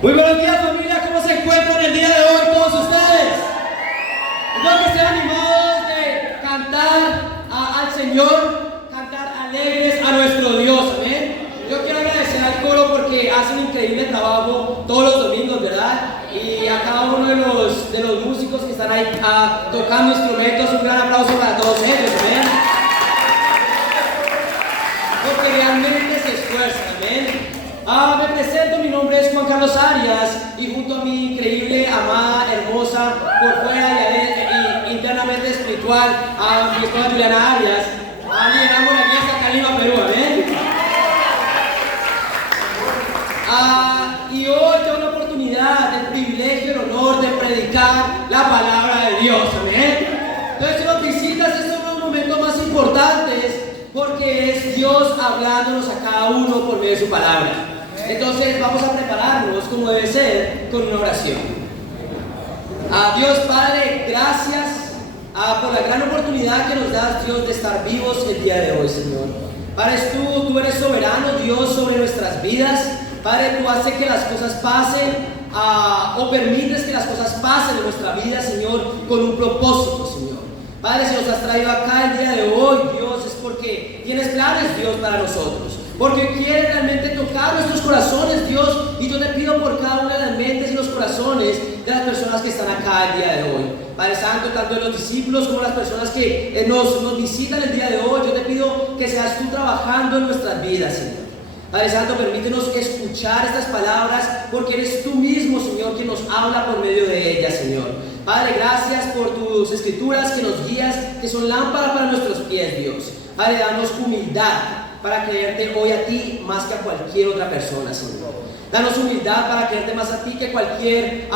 Muy buenos días, familia, ¿cómo se encuentran el día de hoy todos ustedes? Espero que estén animados de cantar al Señor, cantar alegres a nuestro Dios, amén. Yo quiero agradecer al coro porque hacen un increíble trabajo todos los domingos, ¿verdad? Y a cada uno de los músicos que están ahí tocando instrumentos, un gran aplauso para todos ellos, amén. Porque realmente se esfuerzan, amén. Me presento, mi nombre es Juan Carlos Arias y junto a mi increíble, amada, hermosa, por fuera y internamente espiritual, a mi esposa Juliana Arias, lideramos la iglesia acá en Lima, Perú, amén. Y hoy tengo la oportunidad, el privilegio, el honor de predicar la palabra de Dios, amén. Entonces, si nos visitas, estos son los momentos más importantes porque es Dios hablándonos a cada uno por medio de su palabra. Entonces vamos a prepararnos como debe ser con una oración. Dios Padre, gracias por la gran oportunidad que nos das, Dios, de estar vivos el día de hoy, Señor. Padre, tú eres soberano, Dios, sobre nuestras vidas. Padre, tú haces que las cosas pasen o permites que las cosas pasen en nuestra vida, Señor, con un propósito, Señor. Padre, si nos has traído acá el día de hoy, Dios, es porque tienes planes, Dios, para nosotros. Porque quieres realmente tocar nuestros corazones, Dios. Y yo te pido por cada una de las mentes y los corazones de las personas que están acá el día de hoy. Padre Santo, tanto de los discípulos como las personas que nos visitan el día de hoy, yo te pido que seas tú trabajando en nuestras vidas, Señor. Padre Santo, permítenos escuchar estas palabras porque eres tú mismo, Señor, quien nos habla por medio de ellas, Señor. Padre, gracias por tus escrituras que nos guías, que son lámpara para nuestros pies, Dios. Padre, danos humildad para creerte hoy a ti más que a cualquier otra persona, Señor. Danos humildad para creerte más a ti que cualquier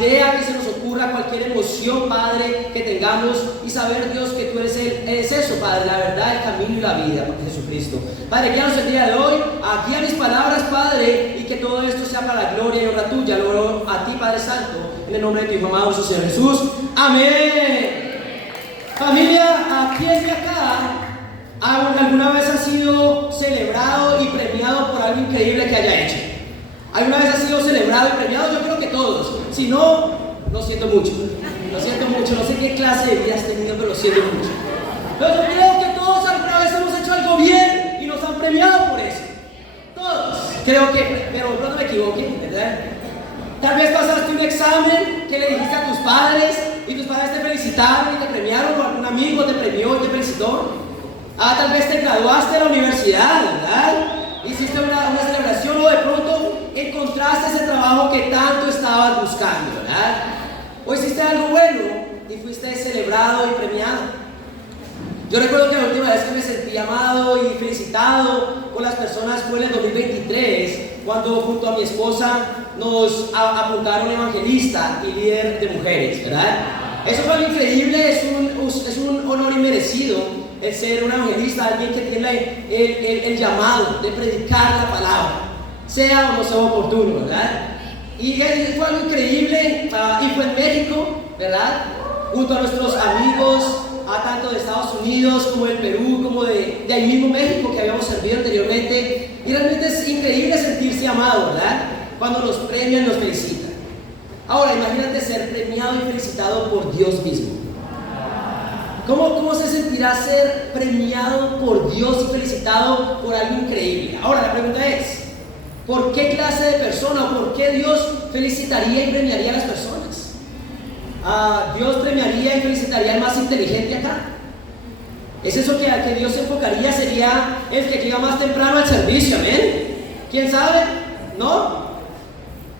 idea que se nos ocurra, cualquier emoción, Padre, que tengamos y saber, Dios, que tú eres eso, Padre, la verdad, el camino y la vida, Jesucristo. Padre, guíanos el día de hoy, guía mis palabras, Padre, y que todo esto sea para la gloria y honra tuya. Lo oro a ti, Padre Santo, en el nombre de tu Hijo amado, Señor Jesús. Amén. Familia, ¿quién de acá alguna vez ha sido celebrado y premiado por algo increíble que haya hecho? ¿Alguna vez ha sido celebrado y premiado? Yo creo que todos. Si no, lo siento mucho. Lo siento mucho. No sé qué clase de vida has tenido, pero lo siento mucho. Pero yo creo que todos alguna vez hemos hecho algo bien y nos han premiado por eso. Todos. Creo que, pero no me equivoque, ¿verdad? Tal vez pasaste un examen que le dijiste a tus padres y tus padres te felicitaron y te premiaron, o algún amigo te premió y te felicitó. Tal vez te graduaste de la universidad, ¿verdad? Hiciste una celebración o de pronto encontraste ese trabajo que tanto estabas buscando, ¿verdad? O hiciste algo bueno y fuiste celebrado y premiado. Yo recuerdo que la última vez que me sentí amado y felicitado con las personas fue en el 2023, cuando junto a mi esposa nos apuntaron evangelista y líder de mujeres, ¿verdad? Eso fue algo increíble, es un honor inmerecido el ser un evangelista, alguien que tiene el llamado de predicar la palabra, sea o no sea oportuno, ¿verdad? Y fue algo increíble, y fue en México, ¿verdad? Junto a nuestros amigos, tanto de Estados Unidos como de Perú, como de ahí mismo México, que habíamos servido anteriormente. Y realmente es increíble sentirse amado, ¿verdad? Cuando nos premian, nos felicitan. Ahora, imagínate ser premiado y felicitado por Dios mismo. ¿Cómo se sentirá ser premiado por Dios y felicitado por algo increíble? Ahora, la pregunta es, ¿por qué clase de persona o por qué Dios felicitaría y premiaría a las personas? Dios premiaría y felicitaría al más inteligente acá. ¿Es eso que Dios se enfocaría? ¿Sería el que llega más temprano al servicio? ¿Amén? ¿Quién sabe? ¿No?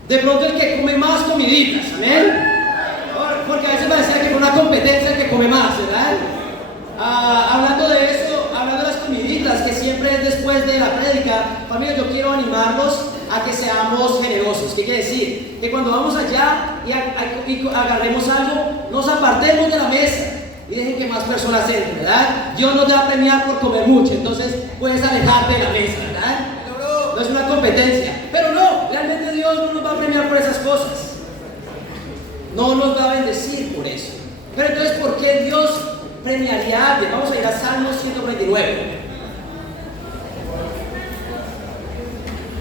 De pronto el que come más comiditas, ¿amén? Porque a veces parecía que fue una competencia el que come más, ¿verdad? Hablando de eso, hablando de las comiditas, que siempre es después de la prédica, familia, yo quiero animarlos a que seamos generosos. ¿Qué quiere decir? Que cuando vamos allá y agarremos algo, nos apartemos de la mesa y dejen que más personas entren, ¿verdad? Dios no te va a premiar por comer mucho, entonces puedes alejarte de la mesa, ¿verdad? No es una competencia. Pero no, realmente Dios no nos va a premiar por esas cosas. No nos va a bendecir por eso. Pero entonces, ¿por qué Dios premiaría a alguien? Vamos a ir a Salmos 149.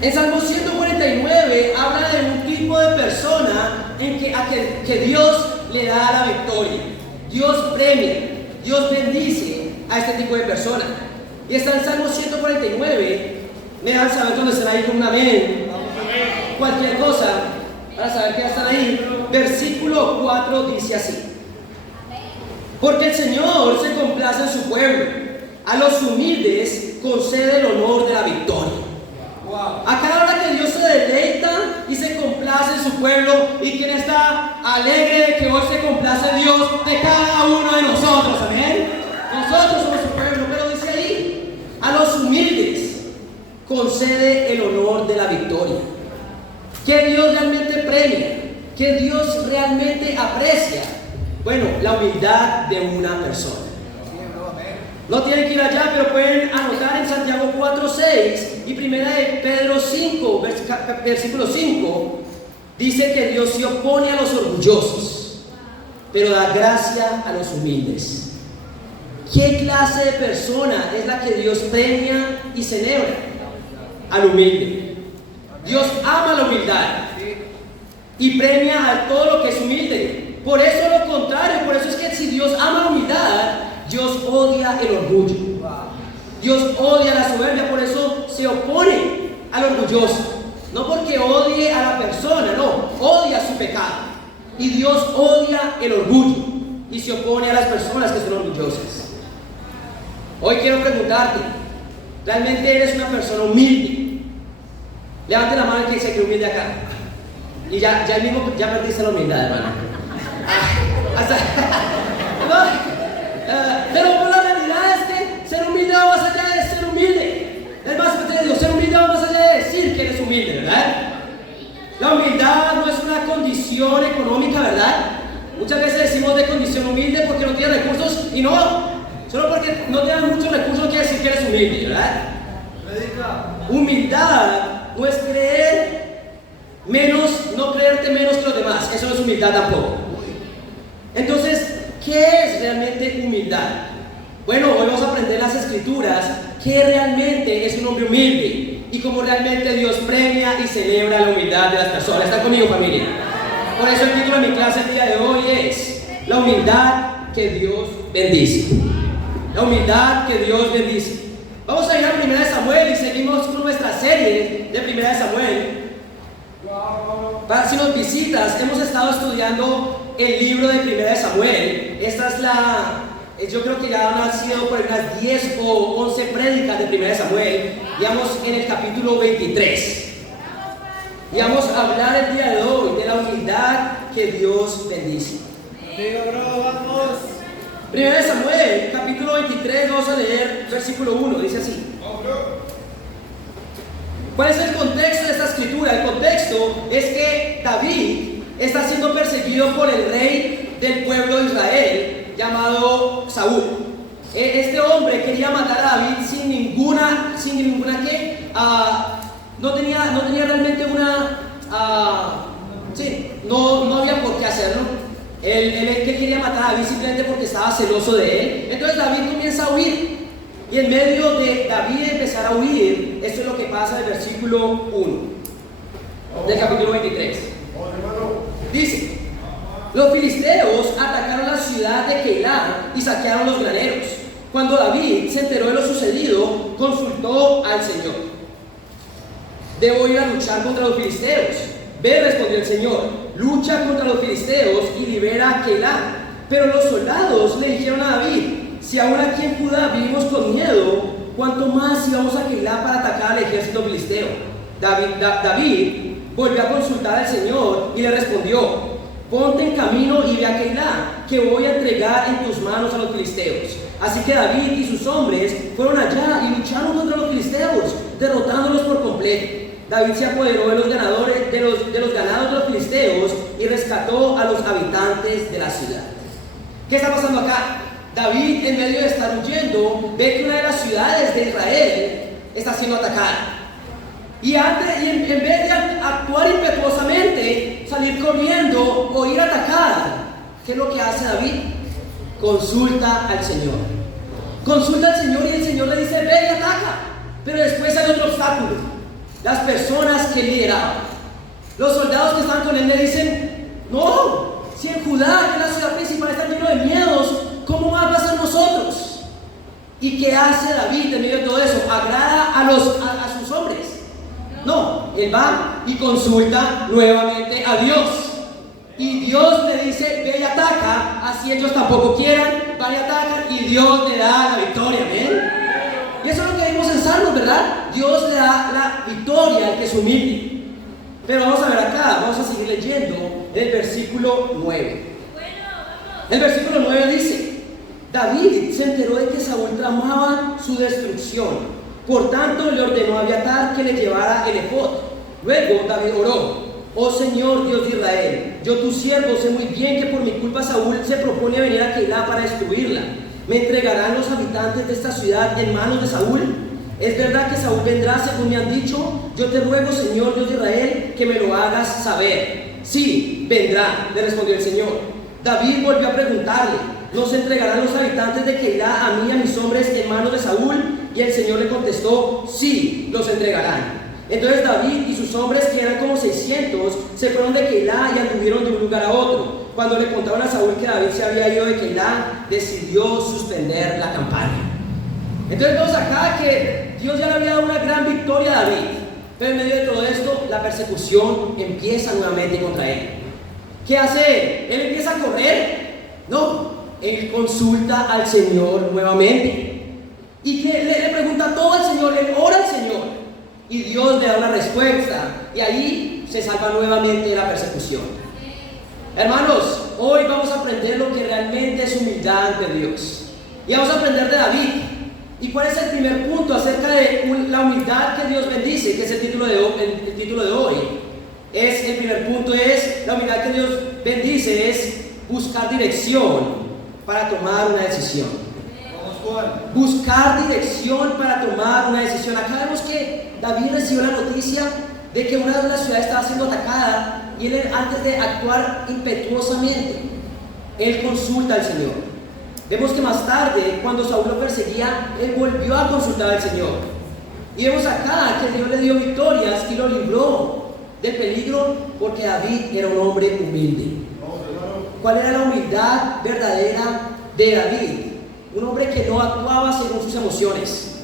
En Salmo 149 habla de un tipo de persona que Dios le da la victoria. Dios premia, Dios bendice a este tipo de persona. Y está en Salmo 149. Me dan saber cuando están ahí con un amén. Cualquier cosa para saber que ya están ahí. Versículo 4 dice así: porque el Señor se complace en su pueblo, a los humildes concede el honor de la victoria. A cada hora que Dios se deleita y se complace en su pueblo, y quien está alegre de que hoy se complace Dios de cada uno de nosotros, amén. Nosotros somos su pueblo, pero dice ahí, a los humildes concede el honor de la victoria. Que Dios realmente premia, que Dios realmente aprecia. Bueno, la humildad de una persona. No tienen que ir allá, pero pueden anotar en Santiago 4:6 y 1 de Pedro 5, versículo 5, dice que Dios se opone a los orgullosos, pero da gracia a los humildes. ¿Qué clase de persona es la que Dios premia y celebra? Al humilde. Dios ama la humildad y premia a todo lo que es humilde. Por eso lo contrario, por eso es que si Dios ama la humildad, Dios odia el orgullo. Dios odia la soberbia, por eso se opone al orgulloso. No porque odie a la persona, no, odia su pecado. Y Dios odia el orgullo y se opone a las personas que son orgullosas. Hoy quiero preguntarte, ¿realmente eres una persona humilde? Levante la mano y que dice que humilde acá. Y ya perdiste la humildad, hermano. Pero la realidad es que ser humilde va más allá de ser humilde. Es más, te digo, ser humilde va más allá de decir que eres humilde, ¿verdad? La humildad no es una condición económica, ¿verdad? Muchas veces decimos de condición humilde porque no tienes recursos, y no, solo porque no tienes muchos recursos no quiere decir que eres humilde, ¿verdad? Humildad no es creer menos, no creerte menos que los demás. Eso no es humildad tampoco. Entonces, ¿qué es realmente humildad? Bueno, hoy vamos a aprender las escrituras, qué realmente es un hombre humilde y cómo realmente Dios premia y celebra la humildad de las personas. ¿Están conmigo, familia? Por eso el título de mi clase el día de hoy es la humildad que Dios bendice. La humildad que Dios bendice. Vamos a ir a 1 de Samuel y seguimos con nuestra serie de 1 de Samuel. Si nos visitas, hemos estado estudiando el libro de 1 de Samuel. Esta es yo creo que ya han sido por unas 10 o 11 prédicas de 1 de Samuel. Y vamos en el capítulo 23. Y vamos a hablar el día de hoy de la humildad que Dios bendice. 1 de Samuel, capítulo 23, vamos a leer versículo 1, dice así. ¿Cuál es el contexto de esta escritura? El contexto es que David está siendo perseguido por el rey del pueblo de Israel llamado Saúl. Este hombre quería matar a David sin ninguna ¿qué? No tenía realmente no había por qué hacerlo. Él que quería matar a David simplemente porque estaba celoso de él. Entonces David comienza a huir. Y en medio de David empezar a huir, esto es lo que pasa en el versículo 1 del capítulo 23. Dice: los filisteos atacaron la ciudad de Keilah y saquearon los graneros. Cuando David se enteró de lo sucedido, consultó al Señor. ¿Debo ir a luchar contra los filisteos? Ve, respondió el Señor, lucha contra los filisteos y libera a Keilah. Pero los soldados le dijeron a David: si aún aquí en Judá vivimos con miedo, ¿cuánto más si vamos a Keilah para atacar al ejército filisteo? David volvió a consultar al Señor y le respondió: ponte en camino y ve a Keilah, que voy a entregar en tus manos a los filisteos. Así que David y sus hombres fueron allá y lucharon contra los filisteos, derrotándolos por completo. David se apoderó de los ganados de los filisteos y rescató a los habitantes de la ciudad. ¿Qué está pasando acá? David, en medio de estar huyendo, ve que una de las ciudades de Israel está siendo atacada. Y en vez de actuar impetuosamente, salir corriendo o ir a atacar, ¿qué es lo que hace David? Consulta al Señor. Consulta al Señor y el Señor le dice: ve y ataca. Pero después hay otro obstáculo: las personas que lideraban. Los soldados que estaban con él le dicen: no, si en Judá, que es la ciudad principal, está lleno de miedos, ¿cómo va a pasar nosotros? ¿Y qué hace David en medio de todo eso? ¿Agrada a sus hombres? No, él va y consulta nuevamente a Dios. Y Dios le dice: ve y ataca, así ellos tampoco quieran, van y atacan, y Dios le da la victoria, ¿ven? Y eso es lo que vimos en Salmos, ¿verdad? Dios le da la victoria al que se humilde. Pero vamos a ver acá, vamos a seguir leyendo el versículo 9. El versículo 9 dice: David se enteró de que Saúl tramaba su destrucción, por tanto le ordenó a Abiatar que le llevara el efod. Luego David oró: oh Señor Dios de Israel, yo tu siervo sé muy bien que por mi culpa Saúl se propone venir a Keilah para destruirla. ¿Me entregarán los habitantes de esta ciudad en manos de Saúl? ¿Es verdad que Saúl vendrá según me han dicho? Yo te ruego, Señor Dios de Israel, que me lo hagas saber. Sí, vendrá, le respondió el Señor. David volvió a preguntarle: ¿nos entregarán los habitantes de Keilah a mí y a mis hombres en manos de Saúl? Y el Señor le contestó: sí, los entregarán. Entonces David y sus hombres, que eran como 600, se fueron de Keilah y anduvieron de un lugar a otro. Cuando le contaron a Saúl que David se había ido de Keilah, decidió suspender la campaña. Entonces vemos acá que Dios ya le había dado una gran victoria a David, pero en medio de todo esto la persecución empieza nuevamente contra él. ¿Qué hace él? ¿Él empieza a correr? No, él consulta al Señor nuevamente. Y que le pregunta todo al Señor, él ora al Señor, y Dios le da una respuesta, y ahí se salva nuevamente de la persecución. Hermanos, hoy vamos a aprender lo que realmente es humildad ante Dios, y vamos a aprender de David. ¿Y cuál es el primer punto acerca de la humildad que Dios bendice? Que es el título de hoy. El primer punto es: la humildad que Dios bendice es buscar dirección para tomar una decisión. Buscar dirección para tomar una decisión. Acá vemos que David recibió la noticia de que una de las ciudades estaba siendo atacada, y él, antes de actuar impetuosamente, él consulta al Señor. Vemos que más tarde, cuando Saúl lo perseguía, él volvió a consultar al Señor. Y vemos acá que Dios le dio victorias y lo libró del peligro, porque David era un hombre humilde. ¿Cuál era la humildad verdadera de David? Un hombre que no actuaba según sus emociones,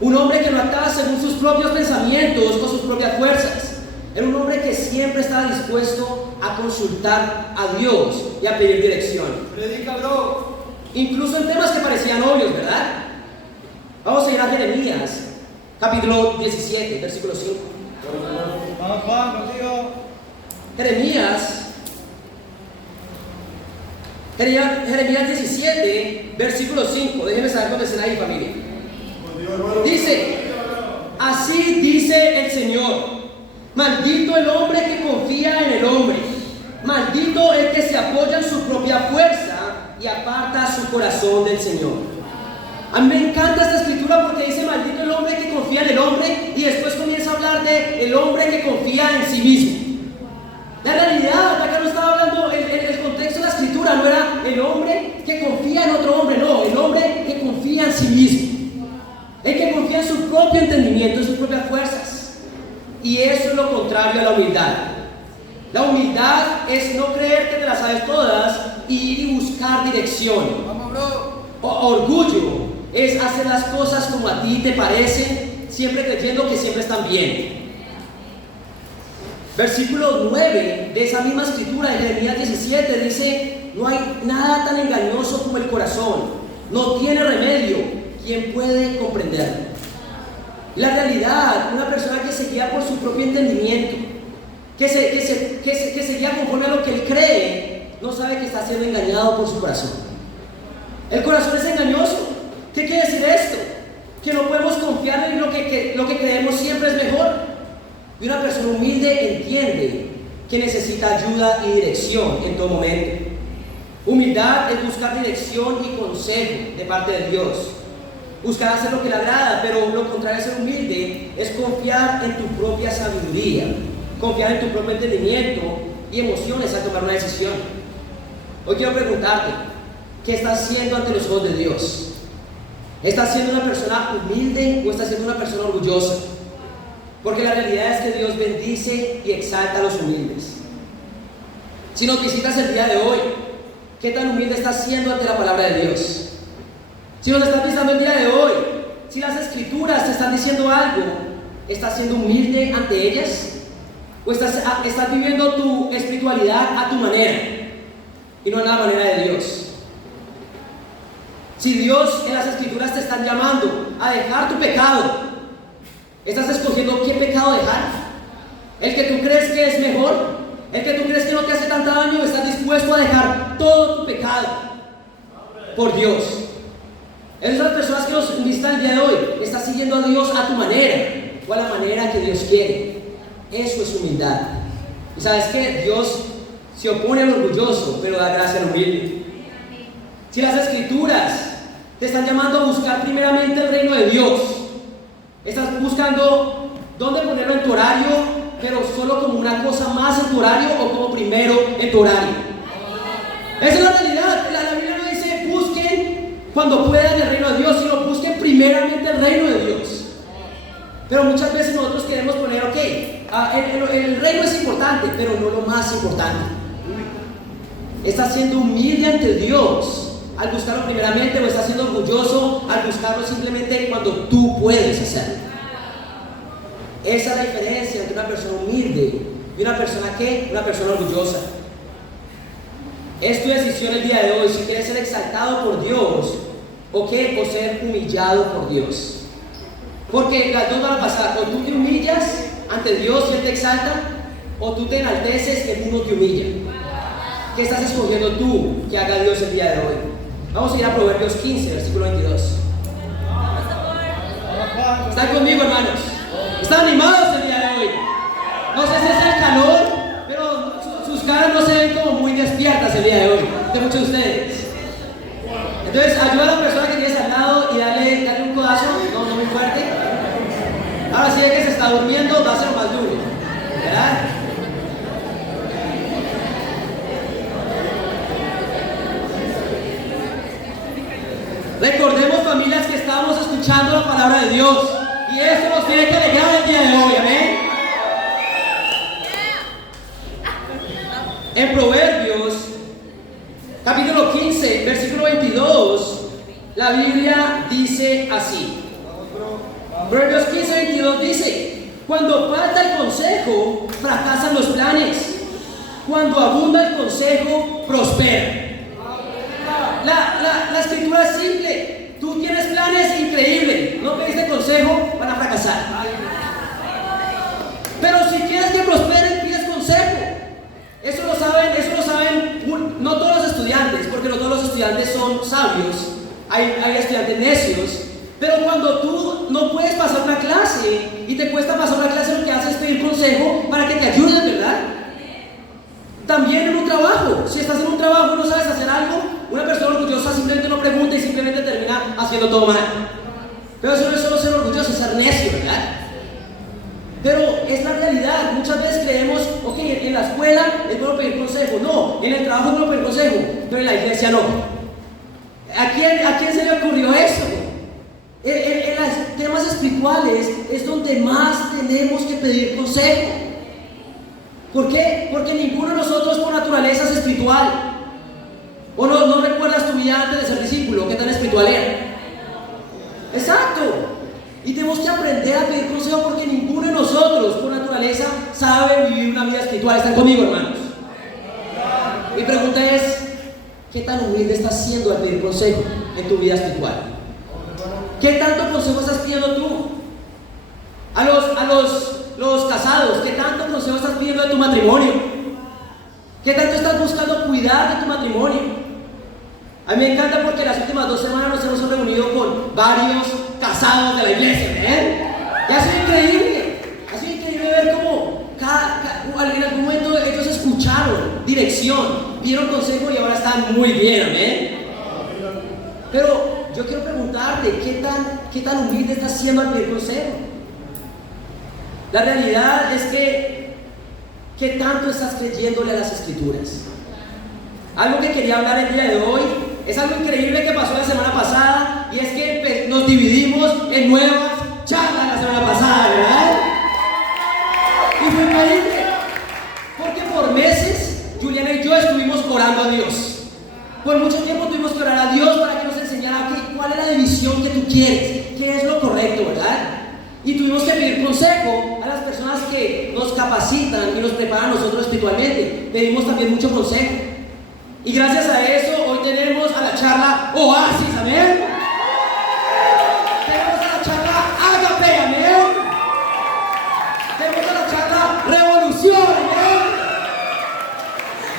un hombre que no actuaba según sus propios pensamientos o sus propias fuerzas. Era un hombre que siempre estaba dispuesto a consultar a Dios y a pedir dirección. Predica, bro. Incluso en temas que parecían obvios, ¿verdad? Vamos a ir a Jeremías, capítulo 17, versículo 5. Vamos, Juan, contigo. Jeremías 17, versículo 5. Déjenme saber dónde están ahí, familia. Dice: así dice el Señor: maldito el hombre que confía en el hombre, maldito el que se apoya en su propia fuerza y aparta su corazón del Señor. A mí me encanta esta escritura porque dice: maldito el hombre que confía en el hombre, y después comienza a hablar de el hombre que confía en sí mismo. La realidad, acá no estaba hablando, el contexto de la escritura no era el hombre que confía en otro hombre, no, el hombre que confía en sí mismo, el que confía en su propio entendimiento, en sus propias fuerzas. Y eso es lo contrario a la humildad. La humildad es no creer que te las sabes todas y ir y buscar dirección. Orgullo es hacer las cosas como a ti te parecen, siempre creyendo que siempre están bien. Versículo 9 de esa misma escritura de Jeremías 17 dice: no hay nada tan engañoso como el corazón, no tiene remedio, ¿quién puede comprenderlo? La realidad, una persona que se guía por su propio entendimiento, que se guía conforme a lo que él cree, no sabe que está siendo engañado por su corazón. El corazón es engañoso. ¿Qué quiere decir esto? Que no podemos confiar en lo que creemos siempre es mejor. Y una persona humilde entiende que necesita ayuda y dirección en todo momento. Humildad es buscar dirección y consejo de parte de Dios. Buscar hacer lo que le agrada, pero lo contrario de ser humilde es confiar en tu propia sabiduría, confiar en tu propio entendimiento y emociones al tomar una decisión. Hoy quiero preguntarte: ¿qué estás haciendo ante los ojos de Dios? ¿Estás siendo una persona humilde o estás siendo una persona orgullosa? Porque la realidad es que Dios bendice y exalta a los humildes. Si nos visitas el día de hoy, ¿qué tan humilde estás siendo ante la palabra de Dios? Si nos estás visitando el día de hoy, si las escrituras te están diciendo algo, ¿estás siendo humilde ante ellas? ¿O estás viviendo tu espiritualidad a tu manera y no a la manera de Dios? Si Dios en las escrituras te están llamando a dejar tu pecado, ¿estás escogiendo qué pecado dejar? ¿El que tú crees que es mejor? ¿El que tú crees que no te hace tanto daño? ¿Estás dispuesto a dejar todo tu pecado por Dios? Esas personas que nos visitan el día de hoy, ¿estás siguiendo a Dios a tu manera o a la manera que Dios quiere? Eso es humildad. Y sabes que Dios se opone al orgulloso, pero da gracia al humilde. Si las escrituras te están llamando a buscar primeramente el reino de Dios, estás buscando dónde ponerlo en tu horario, pero solo como una cosa más en tu horario o como primero en tu horario. Esa es la realidad. La Biblia no dice busquen cuando puedan el reino de Dios, sino busquen primeramente el reino de Dios. Pero muchas veces nosotros queremos poner, el reino es importante, pero no lo más importante. ¿Estás siendo humilde ante Dios al buscarlo primeramente o estás siendo orgulloso al buscarlo simplemente cuando tú puedes hacerlo? Esa es la diferencia entre una persona humilde y una persona orgullosa. Es tu decisión el día de hoy si quieres ser exaltado por Dios o ser humillado por Dios. Porque las dos van a pasar: o tú te humillas ante Dios y Él te exalta, o tú te enalteces y Él no te humilla. ¿Qué estás escogiendo tú que haga Dios el día de hoy? Vamos a ir a Proverbios 15, versículo 22. ¿Están conmigo, hermanos? ¿Están animados el día de hoy? No sé si es el calor, pero sus caras no se ven como muy despiertas el día de hoy, de muchos de ustedes. Entonces, ayuda a la persona que tienes al lado y dale un codazo, no muy fuerte. Ahora sí, que se está durmiendo, dáselo más duro, ¿verdad? Recordemos, familias, que estamos escuchando la palabra de Dios y eso nos tiene que alegrar el día de hoy, amén. En Proverbios capítulo 15, versículo 22, la Biblia dice así. Proverbios 15, 22 dice: cuando falta el consejo, fracasan los planes. Cuando abunda el consejo, prospera. La escritura es simple. Tú tienes planes increíbles, no pediste consejo, van a fracasar. Pero si quieres que prosperen, pides consejo. Eso lo saben no todos los estudiantes, porque no todos los estudiantes son sabios. Hay estudiantes necios. Pero cuando tú no puedes pasar una clase y te cuesta pasar una clase, lo que haces es pedir consejo para que te ayuden, ¿verdad? También en un trabajo. Si estás en un trabajo y no sabes hacer algo, una persona orgullosa simplemente no pregunta y simplemente termina haciendo todo mal. Pero eso no es solo ser orgulloso, es ser necio, ¿verdad? Pero es la realidad. Muchas veces creemos, en la escuela es bueno pedir consejo. No, en el trabajo es bueno pedir consejo, pero en la iglesia no. ¿A quién se le ocurrió eso? En los temas espirituales es donde más tenemos que pedir consejo. ¿Por qué? Porque ninguno de nosotros por naturaleza es espiritual. ¿O no recuerdas tu vida antes de ser discípulo? ¿Qué tan espiritual era? Exacto. Y tenemos que aprender a pedir consejo porque ninguno de nosotros por naturaleza sabe vivir una vida espiritual. ¿Están conmigo, hermanos? Mi pregunta es: ¿qué tan humilde estás siendo al pedir consejo en tu vida espiritual? ¿Qué tanto consejo estás pidiendo tú? A los casados, ¿qué tanto consejo estás pidiendo de tu matrimonio? ¿Qué tanto estás buscando cuidar de tu matrimonio? A mí me encanta porque las últimas 2 semanas nos hemos reunido con varios casados de la iglesia, ¿eh? Y ha sido increíble ver cómo en algún momento ellos escucharon dirección, vieron consejo y ahora están muy bien, ¿amén? Pero yo quiero preguntarte, ¿qué tan humilde estás siendo al pedir consejo? La realidad es que, ¿qué tanto estás creyéndole a las escrituras? Algo que quería hablar el día de hoy es algo increíble que pasó la semana pasada, y es que nos dividimos en nuevas charlas la semana pasada, ¿verdad? a Dios. Por mucho tiempo tuvimos que orar a Dios para que nos enseñara cuál es la división que tú quieres, qué es lo correcto, ¿verdad? Y tuvimos que pedir consejo a las personas que nos capacitan y nos preparan a nosotros espiritualmente. Pedimos también mucho consejo. Y gracias a eso hoy tenemos a la charla Oasis, amén. Tenemos a la charla Agape, amén. Tenemos a la charla Revolución, amén.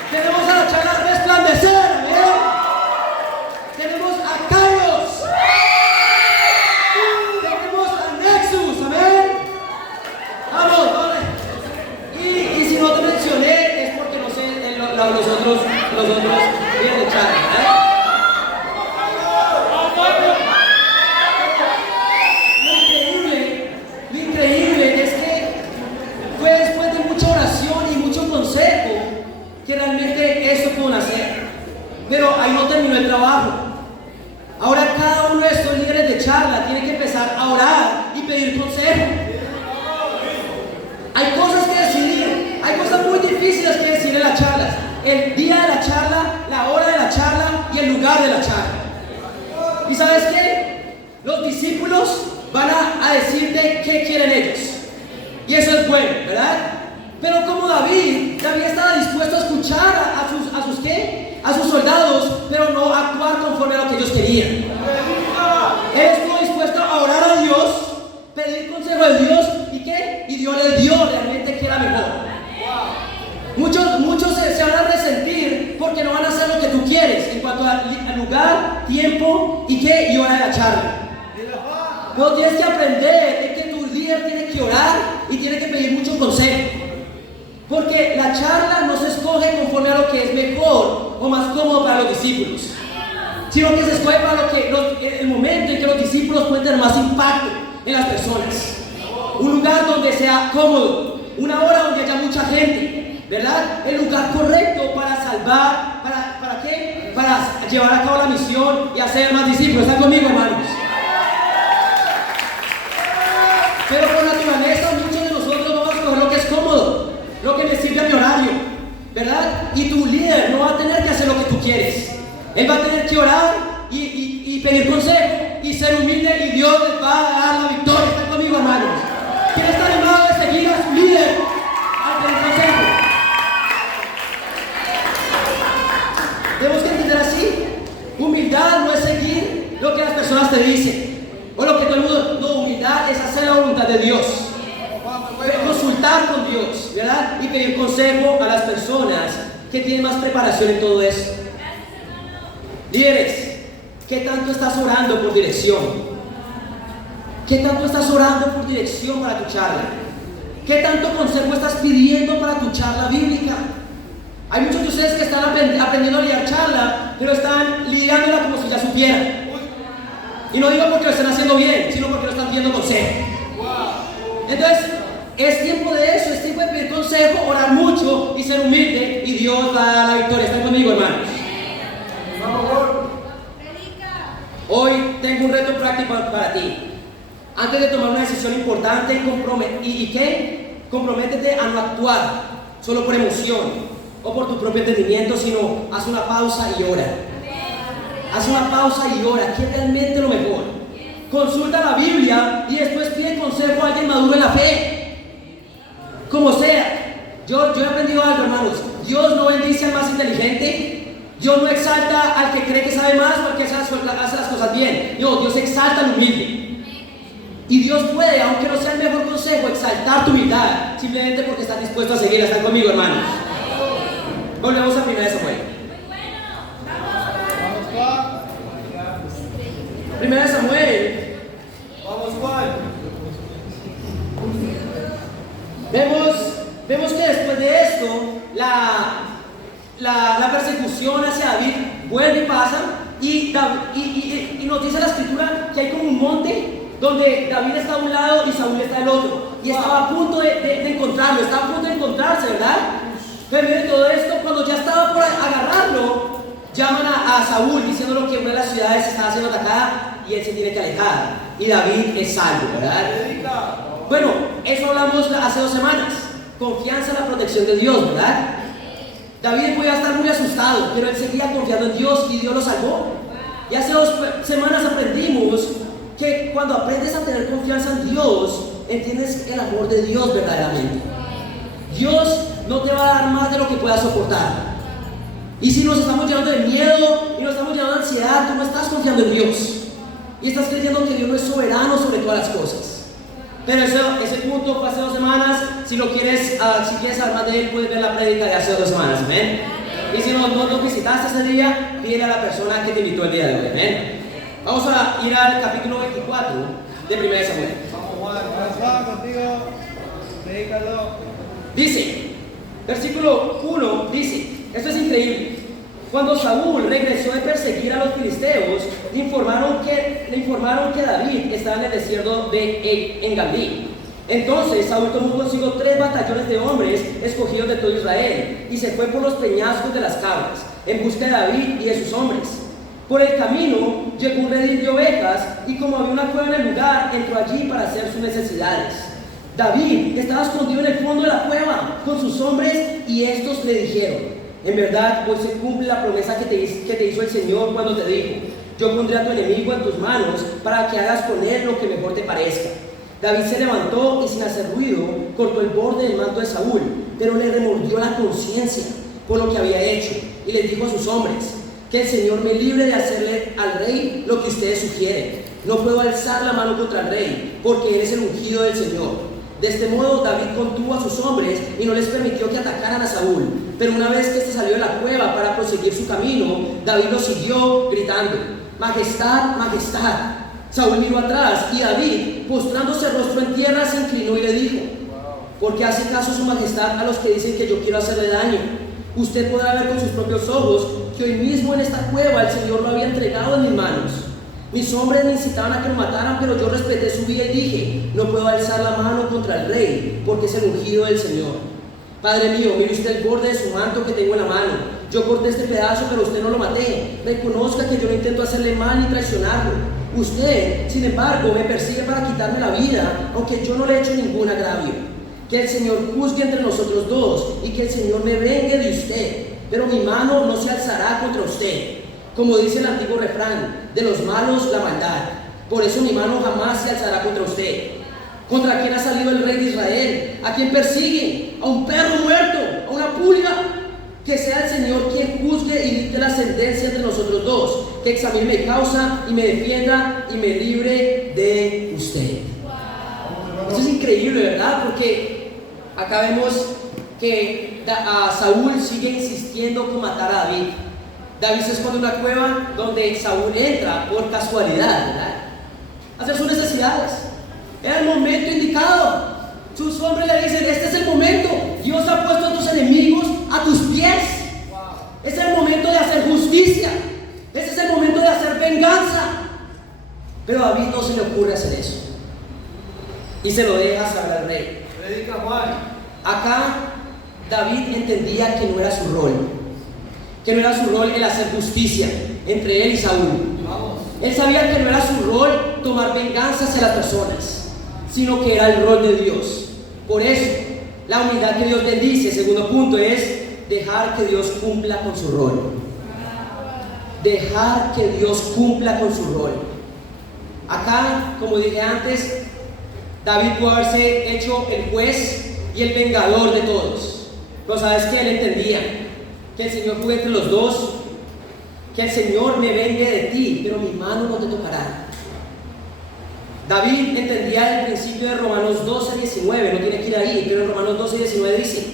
Tenemos a la charla Resplandecer, amén. Tenemos a Kairos. Tenemos a Nexus, amén. Vamos, vale. Y si no te mencioné es porque no sé, los otros vienen de charla, ¿eh? Lo increíble es que fue después de mucha oración y mucho consejo que realmente esto pudo nacer. Pero ahí no terminó el trabajo. Ahora cada uno de estos líderes de charla tiene que empezar a orar y pedir consejo. Hay cosas que decidir, hay cosas muy difíciles que decidir en las charlas. El día de la charla, la hora de la charla y el lugar de la charla. ¿Y sabes qué? Los discípulos van a decirte qué quieren ellos. Y eso es bueno, ¿verdad? Pero como David estaba dispuesto a escuchar a sus soldados, pero no actuar conforme a lo que ellos querían. Él estuvo dispuesto a orar a Dios, pedir consejo de Dios, ¿y qué? Y Dios le dio realmente que era mejor. Muchos se van a resentir porque no van a hacer lo que tú quieres en cuanto al lugar, tiempo y qué, y hora de la charla. Pero tienes que aprender de que tu líder tiene que orar y tiene que pedir mucho consejo. Porque la charla no se escoge conforme a lo que es mejor o más cómodo para los discípulos, sino que se escoge para el momento en que los discípulos pueden tener más impacto en las personas. Un lugar donde sea cómodo, una hora donde haya mucha gente, ¿verdad? El lugar correcto para salvar, ¿para qué? Para llevar a cabo la misión y hacer más discípulos. ¿Están conmigo, hermanos? Pero por naturaleza muchos de nosotros vamos a escoger lo que es cómodo, lo que me sirve a mi horario, ¿verdad? Y tu líder no va a tener que hacer lo que tú quieres. Él va a tener que orar y pedir consejo y ser humilde, y Dios les va a dar la victoria. ¿Están conmigo, hermanos? ¿Quién está animado de seguir a su líder al pedir consejo? Tenemos que entender así. Humildad no es seguir lo que las personas te dicen o lo que todo el mundo. No, humildad es hacer la voluntad de Dios, consultar con Dios, ¿verdad? Y pedir consejo a las personas que tienen más preparación en todo eso. Líderes, ¿qué tanto estás orando por dirección? ¿Qué tanto estás orando por dirección para tu charla? ¿Qué tanto consejo estás pidiendo para tu charla bíblica? Hay muchos de ustedes que están aprendiendo a lidiar charla, pero están lidiándola como si ya supieran. Y no digo porque lo están haciendo bien, sino porque lo están pidiendo consejo. Entonces, es tiempo de eso, es tiempo de pedir consejo, orar mucho y ser humilde, y Dios va a dar la victoria. ¿Están conmigo, hermanos? Hoy tengo un reto práctico para ti. Antes de tomar una decisión importante, comprométete a no actuar solo por emoción o por tu propio entendimiento, sino haz una pausa y ora. Haz una pausa y ora, ¿qué es realmente lo mejor? Consulta la Biblia y después pide consejo a alguien maduro en la fe. Como sea, yo he aprendido algo, hermanos. Dios no bendice al más inteligente. Dios no exalta al que cree que sabe más o al que hace las cosas bien. No, Dios exalta al humilde. Y Dios puede, aunque no sea el mejor consejo, exaltar tu humildad simplemente porque estás dispuesto a seguirla. ¿Están conmigo, hermanos? Volvemos a 1 Samuel. 1 Samuel. Vamos, Juan. Vemos que después de esto, la persecución hacia David vuelve y pasa, y nos dice la escritura que hay como un monte donde David está a un lado y Saúl está al otro, y estaba a punto de encontrarlo, estaba a punto de encontrarse, ¿verdad? Pero en medio de todo esto, cuando ya estaba por agarrarlo, llaman a Saúl diciéndole que una de las ciudades estaba siendo atacada y él se tiene que alejar, y David es salvo, ¿verdad? Bueno, eso hablamos hace 2 semanas. Confianza en la protección de Dios, ¿verdad? David podía estar muy asustado, pero él seguía confiando en Dios y Dios lo salvó. Y hace 2 semanas aprendimos que cuando aprendes a tener confianza en Dios, entiendes el amor de Dios verdaderamente. Dios no te va a dar más de lo que puedas soportar. Y si nos estamos llenando de miedo y nos estamos llenando de ansiedad, tú no estás confiando en Dios. Y estás creyendo que Dios no es soberano sobre todas las cosas. Pero ese punto fue hace 2 semanas. Si lo quieres, si quieres saber más de él, puedes ver la prédica de hace 2 semanas. ¿Amén? Y si no lo visitaste ese día, pídele a la persona que te invitó el día de hoy. ¿Amén? Vamos a ir al capítulo 24 de 1 Samuel. Vamos, Juan, contigo. Predícalo. Dice, versículo 1 dice, esto es increíble. Cuando Saúl regresó de perseguir a los filisteos, le informaron que David estaba en el desierto de Engadí. Entonces Saúl tomó consigo 3 batallones de hombres escogidos de todo Israel y se fue por los peñascos de las cabras en busca de David y de sus hombres. Por el camino llegó un redil de ovejas y como había una cueva en el lugar, entró allí para hacer sus necesidades. David estaba escondido en el fondo de la cueva con sus hombres y estos le dijeron: en verdad, hoy se cumple la promesa que te hizo el Señor cuando te dijo: yo pondré a tu enemigo en tus manos para que hagas con él lo que mejor te parezca. David se levantó y sin hacer ruido cortó el borde del manto de Saúl, pero le remordió la conciencia por lo que había hecho y les dijo a sus hombres: que el Señor me libre de hacerle al rey lo que ustedes sugieren. No puedo alzar la mano contra el rey, porque él es el ungido del Señor. De este modo David contuvo a sus hombres y no les permitió que atacaran a Saúl. Pero una vez que éste salió de la cueva para proseguir su camino, David lo siguió gritando: majestad, majestad. Saúl miró atrás y David, postrándose rostro en tierra, se inclinó y le dijo: ¿por qué hace caso su majestad a los que dicen que yo quiero hacerle daño? Usted podrá ver con sus propios ojos que hoy mismo en esta cueva el Señor lo había entregado en mis manos. Mis hombres me incitaban a que lo mataran, pero yo respeté su vida y dije: no puedo alzar la mano contra el rey, porque es el ungido del Señor. Padre mío, mire usted el borde de su manto que tengo en la mano. Yo corté este pedazo, pero usted no lo maté. Reconozca que yo no intento hacerle mal ni traicionarlo. Usted, sin embargo, me persigue para quitarme la vida, aunque yo no le he hecho ningún agravio. Que el Señor juzgue entre nosotros dos y que el Señor me vengue de usted, pero mi mano no se alzará contra usted. Como dice el antiguo refrán: de los malos la maldad. Por eso mi mano jamás se alzará contra usted. ¿Contra quién ha salido el rey de Israel? ¿A quién persigue? ¿A un perro muerto? ¿A una pulga? Que sea el Señor quien juzgue y dicte la sentencia entre nosotros dos, que examine mi causa y me defienda y me libre de usted. Eso es increíble, ¿verdad? Porque acá vemos que Saúl sigue insistiendo con matar a David. David se esconde en una cueva donde Saúl entra por casualidad, ¿verdad? A hacer sus necesidades. Era el momento indicado. Sus hombres le dicen: este es el momento. Dios ha puesto a tus enemigos a tus pies. Es el momento de hacer justicia. Ese es el momento de hacer venganza. Pero a David no se le ocurre hacer eso. Y se lo deja saber al rey. Predica, Juan. Acá David entendía que no era su rol. Que no era su rol el hacer justicia entre él y Saúl. Vamos. Él sabía que no era su rol tomar venganza hacia las personas, sino que era el rol de Dios. Por eso, la humildad que Dios bendice, segundo punto, es dejar que Dios cumpla con su rol. Dejar que Dios cumpla con su rol. Acá, como dije antes, David pudo haberse hecho el juez y el vengador de todos. Pero ¿sabes qué? Él entendía que el Señor juegue entre los dos, que el Señor me vengue de ti, pero mi mano no te tocará. David entendía el principio de Romanos 12:19, no tiene que ir ahí, pero en Romanos 12:19 dice: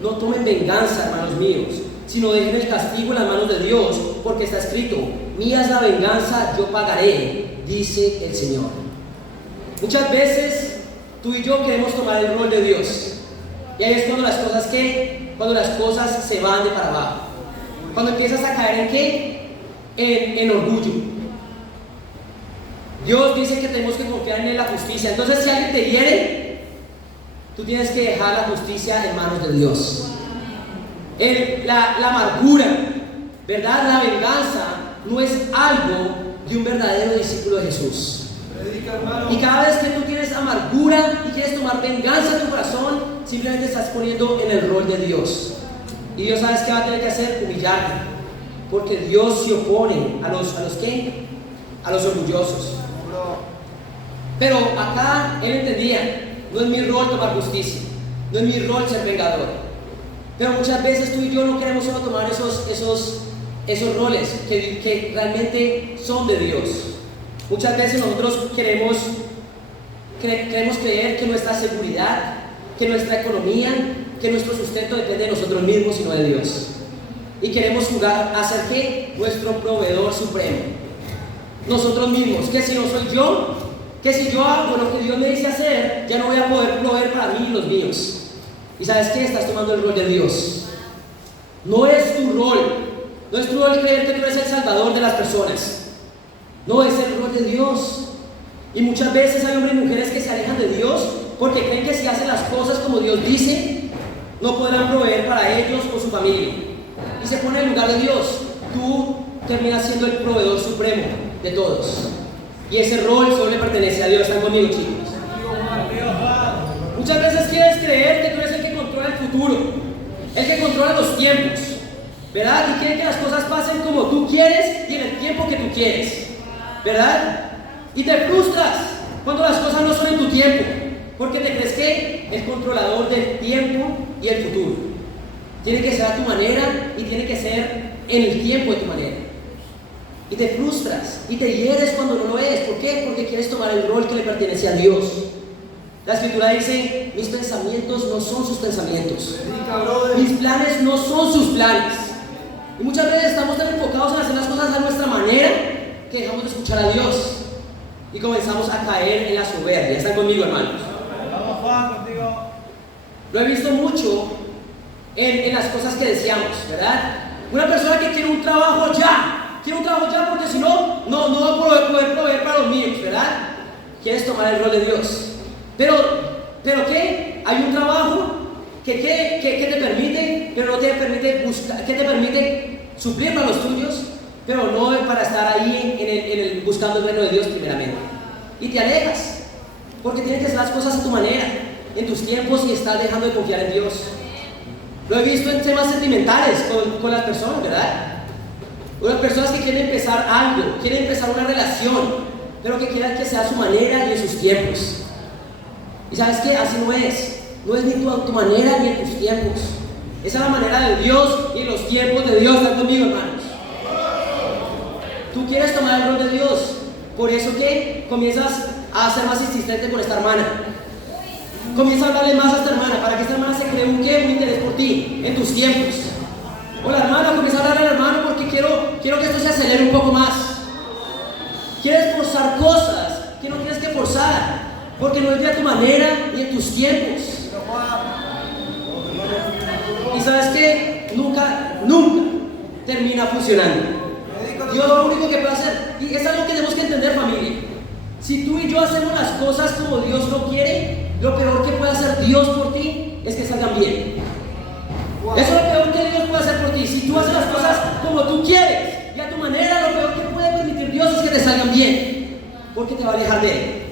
no tomen venganza, hermanos míos, sino dejen el castigo en las manos de Dios, porque está escrito: mía es la venganza, yo pagaré, dice el Señor. Muchas veces tú y yo queremos tomar el rol de Dios, y ahí es cuando las cosas se van de para abajo, cuando empiezas a caer en ¿qué? En orgullo. Dios dice que tenemos que confiar en Él la justicia. Entonces, si alguien te hiere, tú tienes que dejar la justicia en manos de Dios. La amargura, ¿verdad? La venganza no es algo de un verdadero discípulo de Jesús. Y cada vez que tú tienes amargura y quieres tomar venganza en tu corazón, simplemente estás poniendo en el rol de Dios. Y Dios, ¿sabes qué va a tener que hacer? Humillarte. Porque Dios se opone a los ¿qué? A los orgullosos. Pero acá Él entendía, no es mi rol tomar justicia, no es mi rol ser vengador. Pero muchas veces tú y yo no queremos solo tomar esos roles que realmente son de Dios. Muchas veces nosotros queremos creer que nuestra seguridad, que nuestra economía, que nuestro sustento depende de nosotros mismos y no de Dios. Y queremos jugar a ser ¿qué? Nuestro proveedor supremo. Nosotros mismos, que si no soy yo, que si yo hago lo que Dios me dice hacer, ya no voy a poder proveer para mí y los míos. ¿Y sabes qué? Estás tomando el rol de Dios. No es tu rol. No es tu rol creer que tú eres el salvador de las personas. No, es el rol de Dios. Y muchas veces hay hombres y mujeres que se alejan de Dios porque creen que si hacen las cosas como Dios dice, no podrán proveer para ellos o su familia. Y se pone en lugar de Dios. Tú terminas siendo el proveedor supremo de todos. Y ese rol solo le pertenece a Dios. ¿Están conmigo, chicos? Muchas veces quieres creer que tú eres el que controla el futuro, el que controla los tiempos, ¿verdad? Y quieres que las cosas pasen como tú quieres y en el tiempo que tú quieres, ¿verdad? Y te frustras cuando las cosas no son en tu tiempo, porque te crees que el controlador del tiempo y el futuro tiene que ser a tu manera y tiene que ser en el tiempo de tu manera. Y te frustras y te hieres cuando no lo es. ¿Por qué? Porque quieres tomar el rol que le pertenece a Dios. La Escritura dice: mis pensamientos no son sus pensamientos, mis planes no son sus planes. Y muchas veces estamos tan enfocados en hacer las cosas a nuestra manera que dejamos de escuchar a Dios y comenzamos a caer en la soberbia. ¿Están conmigo, hermanos? Vamos, Juan, contigo. Lo he visto mucho en las cosas que deseamos, ¿verdad? Una persona que quiere un trabajo ya, porque si no, no va a poder proveer para los míos, ¿verdad? Quieres tomar el rol de Dios. Pero ¿qué? Hay un trabajo que te permite, pero no te permite buscar, que te permite suplir para los tuyos, pero no es para estar ahí buscando el reino de Dios primeramente. Y te alejas, porque tienes que hacer las cosas a tu manera, en tus tiempos, y estás dejando de confiar en Dios. Lo he visto en temas sentimentales con las personas, ¿verdad? Unas personas que quieren empezar algo, quieren empezar una relación, pero que quieran que sea a su manera y en sus tiempos. Y ¿sabes qué? Así no es ni tu manera ni en tus tiempos. Esa es la manera de Dios y los tiempos de Dios. ¿Están conmigo, hermanos? Tú quieres tomar el rol de Dios, por eso que comienzas a ser más insistente con esta hermana. Comienza a hablarle más a esta hermana para que esta hermana se cree un interés por ti en tus tiempos. O la hermana comienza a hablarle al hermano porque quiero que esto se acelere un poco más. Quieres forzar cosas que no tienes que forzar, porque no es de a tu manera ni en tus tiempos. Y sabes que nunca termina funcionando. Dios lo único que puede hacer, y es algo que tenemos que entender, familia. Si tú y yo hacemos las cosas como Dios lo quiere, lo peor que puede hacer Dios por ti es que salgan bien. Eso es lo peor que Dios puede hacer por ti. Si tú haces las cosas como tú quieres y a tu manera, lo peor que puede permitir Dios es que te salgan bien, porque te va a alejar de Él.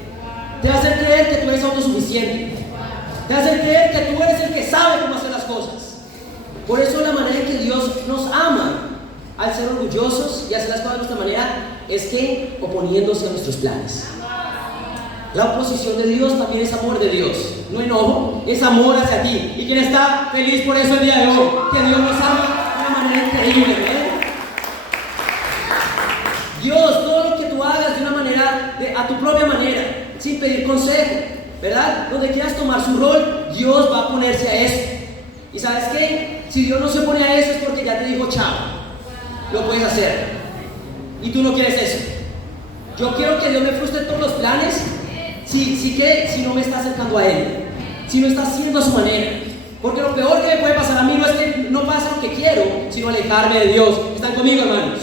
Te va a hacer creer que tú eres autosuficiente. Te va a hacer creer que tú eres el que sabe cómo hacer las cosas. Por eso la manera en que Dios nos ama, al ser orgullosos y hacer las cosas de nuestra manera, es que oponiéndose a nuestros planes. La oposición de Dios también es amor de Dios, no enojo, es amor hacia ti. ¿Y quién está feliz por eso el día de hoy? Que Dios nos ama de una manera increíble, ¿verdad? Dios, todo lo que tú hagas de una manera, a tu propia manera, sin pedir consejo, ¿verdad? Donde quieras tomar su rol, Dios va a ponerse a eso. ¿Y sabes qué? Si Dios no se pone a eso es porque ya te dijo chao, lo puedes hacer. Y tú no quieres eso. Yo quiero que Dios me frustre todos los planes si no me está acercando a Él, si no está haciendo a su manera. Porque lo peor que me puede pasar a mí no es que no pase lo que quiero, sino alejarme de Dios. ¿Están conmigo, hermanos?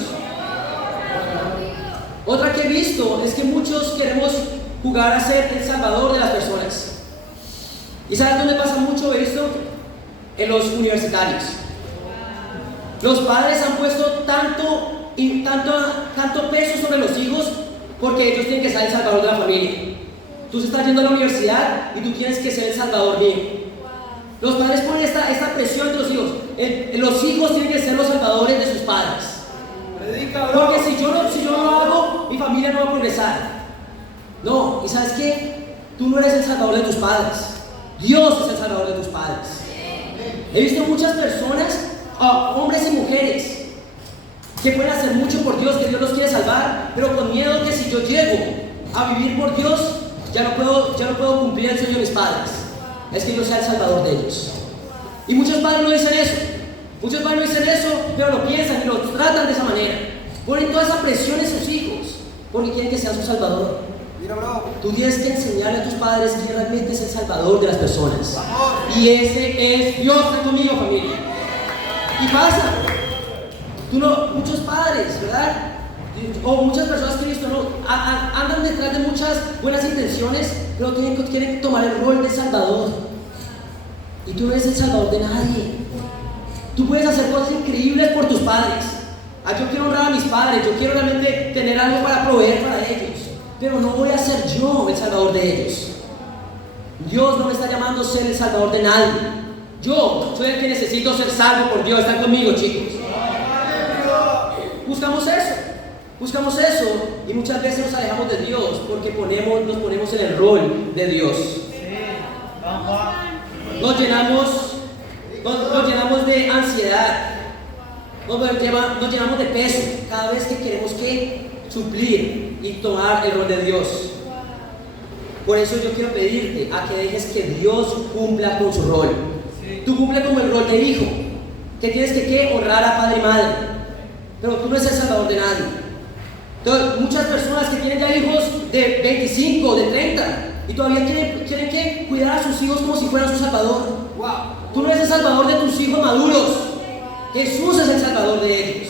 Otra que he visto es que muchos queremos jugar a ser el salvador de las personas. ¿Y sabes dónde pasa mucho esto? En los universitarios. Los padres han puesto tanto peso sobre los hijos porque ellos tienen que ser el salvador de la familia. Tú estás yendo a la universidad y tú tienes que ser el salvador mío. Los padres ponen esta presión entre los hijos. los hijos tienen que ser los salvadores de sus padres. Predica, bro. Porque si yo no lo hago, mi familia no va a progresar. No, ¿y sabes qué? Tú no eres el salvador de tus padres. Dios es el salvador de tus padres. He visto muchas personas, hombres y mujeres, que pueden hacer mucho por Dios, que Dios los quiere salvar, pero con miedo que si yo llego a vivir por Dios, ya no puedo cumplir el sueño de mis padres. Es que yo sea el salvador de ellos. Y muchos padres no dicen eso. Muchos padres no dicen eso, pero lo piensan y lo tratan de esa manera. Ponen toda esa presión en sus hijos, porque quieren que sea su salvador. Mira, bro. Tú tienes que enseñarle a tus padres que realmente es el salvador de las personas. Y ese es Dios. Está conmigo, familia. Y pasa. Muchos padres, ¿verdad? O muchas personas que he visto, andan detrás de muchas buenas intenciones, pero quieren tomar el rol de salvador. Y tú no eres el salvador de nadie. Tú puedes hacer cosas increíbles por tus padres. Yo quiero honrar a mis padres, yo quiero realmente tener algo para proveer para ellos, pero no voy a ser yo el salvador de ellos. Dios no me está llamando a ser el salvador de nadie. Yo soy el que necesito ser salvo por Dios. ¿Están conmigo, chicos? Buscamos eso y muchas veces nos alejamos de Dios porque nos ponemos en el rol de Dios. Nos llenamos de ansiedad, nos llenamos de peso cada vez que queremos suplir y tomar el rol de Dios. Por eso yo quiero pedirte a que dejes que Dios cumpla con su rol. Tú cumple con el rol de hijo, que tienes que honrar a padre y madre, pero tú no eres el salvador de nadie. Entonces, muchas personas que tienen ya hijos de 25, de 30 y todavía quieren cuidar a sus hijos como si fueran su salvador. Wow. Tú no eres el salvador de tus hijos maduros. Jesús es el salvador de ellos.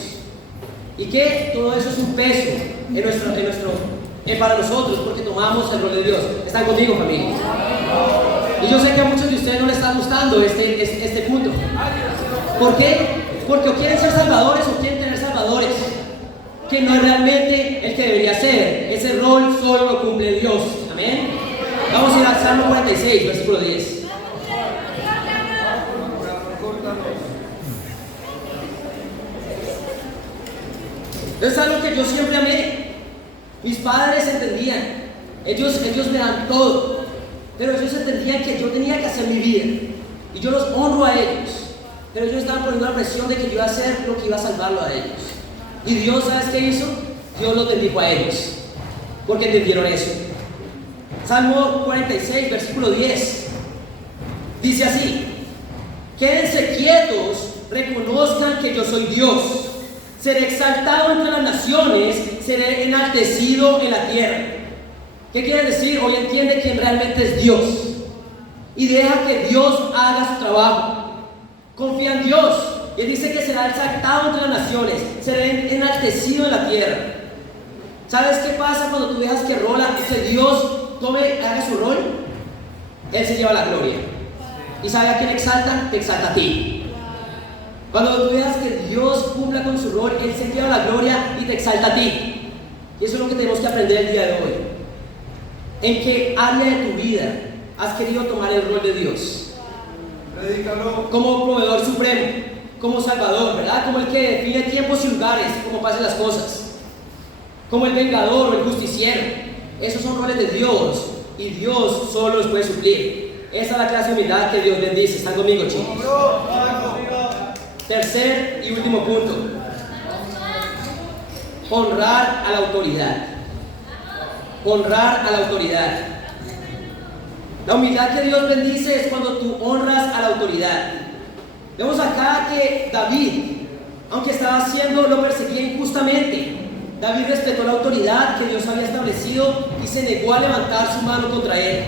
Y que todo eso es un peso para nosotros porque tomamos el rol de Dios. ¿Están conmigo, familia? Y yo sé que a muchos de ustedes no les está gustando este punto. ¿Por qué? Porque o quieren ser salvadores o quieren tener salvadores, que no es realmente el que debería ser. Ese rol solo lo cumple Dios. Amén. Vamos a ir al Salmo 46, versículo 10. Es algo que yo siempre amé. Mis padres entendían. Ellos me dan todo, pero ellos entendían que yo tenía que hacer mi vida. Y yo los honro a ellos, pero ellos estaban poniendo la presión de que yo iba a hacer lo que iba a salvarlo a ellos. Y Dios, ¿sabes qué hizo? Dios los bendijo a ellos, porque entendieron eso. Salmo 46, versículo 10. Dice así: quédense quietos, reconozcan que yo soy Dios. Seré exaltado entre las naciones, seré enaltecido en la tierra. ¿Qué quiere decir? Hoy entiende quién realmente es Dios y deja que Dios haga su trabajo. Confía en Dios. Y Él dice que será exaltado entre las naciones, seré enaltecido en la tierra. ¿Sabes qué pasa cuando tú dejas que Dios haga su rol? Él se lleva la gloria. ¿Y sabe a quién exalta? Te exalta a ti. Cuando tú dejas que Dios cumpla con su rol, Él se lleva la gloria y te exalta a ti. Y eso es lo que tenemos que aprender el día de hoy. ¿En qué área de tu vida has querido tomar el rol de Dios? Predícalo. Como proveedor supremo, como salvador, ¿verdad? Como el que define tiempos y lugares, como pasan las cosas. Como el vengador o el justiciero. Esos son roles de Dios y Dios solo los puede suplir. Esa es la clase de humildad que Dios bendice. ¿Están conmigo, chicos? Tercer y último punto: honrar a la autoridad. Honrar a la autoridad. La humildad que Dios bendice es cuando tú honras a la autoridad. Vemos acá que David, aunque estaba haciendo, lo perseguía injustamente, David respetó la autoridad que Dios había establecido y se negó a levantar su mano contra él.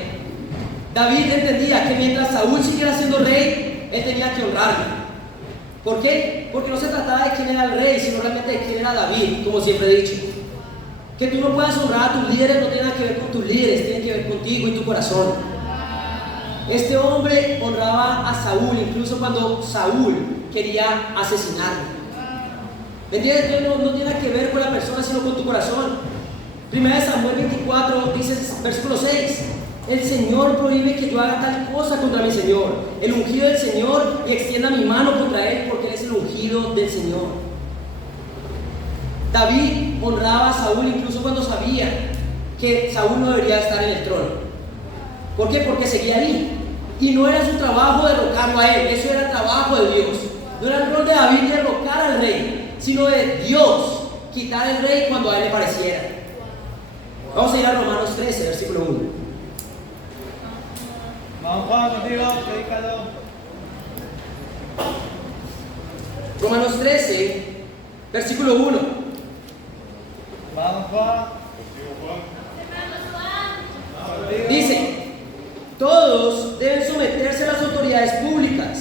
David entendía que mientras Saúl siguiera siendo rey, él tenía que honrarlo. ¿Por qué? Porque no se trataba de quién era el rey, sino realmente de quién era David, como siempre he dicho. Que tú no puedas honrar a tus líderes no tiene nada que ver con tus líderes, tiene que ver contigo y tu corazón. Este hombre honraba a Saúl, incluso cuando Saúl quería asesinarlo. ¿Me entiendes? No tiene nada que ver con la persona, sino con tu corazón. Primera de Samuel 24 dice, versículo 6: El Señor prohíbe que yo haga tal cosa contra mi Señor, el ungido del Señor, y extienda mi mano contra él, porque él es el ungido del Señor. David honraba a Saúl incluso cuando sabía que Saúl no debería estar en el trono. ¿Por qué? Porque seguía ahí. Y no era su trabajo derrocarlo a él, eso era el trabajo de Dios. No era el rol de David derrocar al rey, sino de Dios quitar el rey cuando a él le pareciera. Vamos a ir a Romanos 13, versículo 1. Vamos Juan, contigo, predícalo. Romanos 13, versículo 1. Vamos Juan. Dice: todos deben someterse a las autoridades públicas,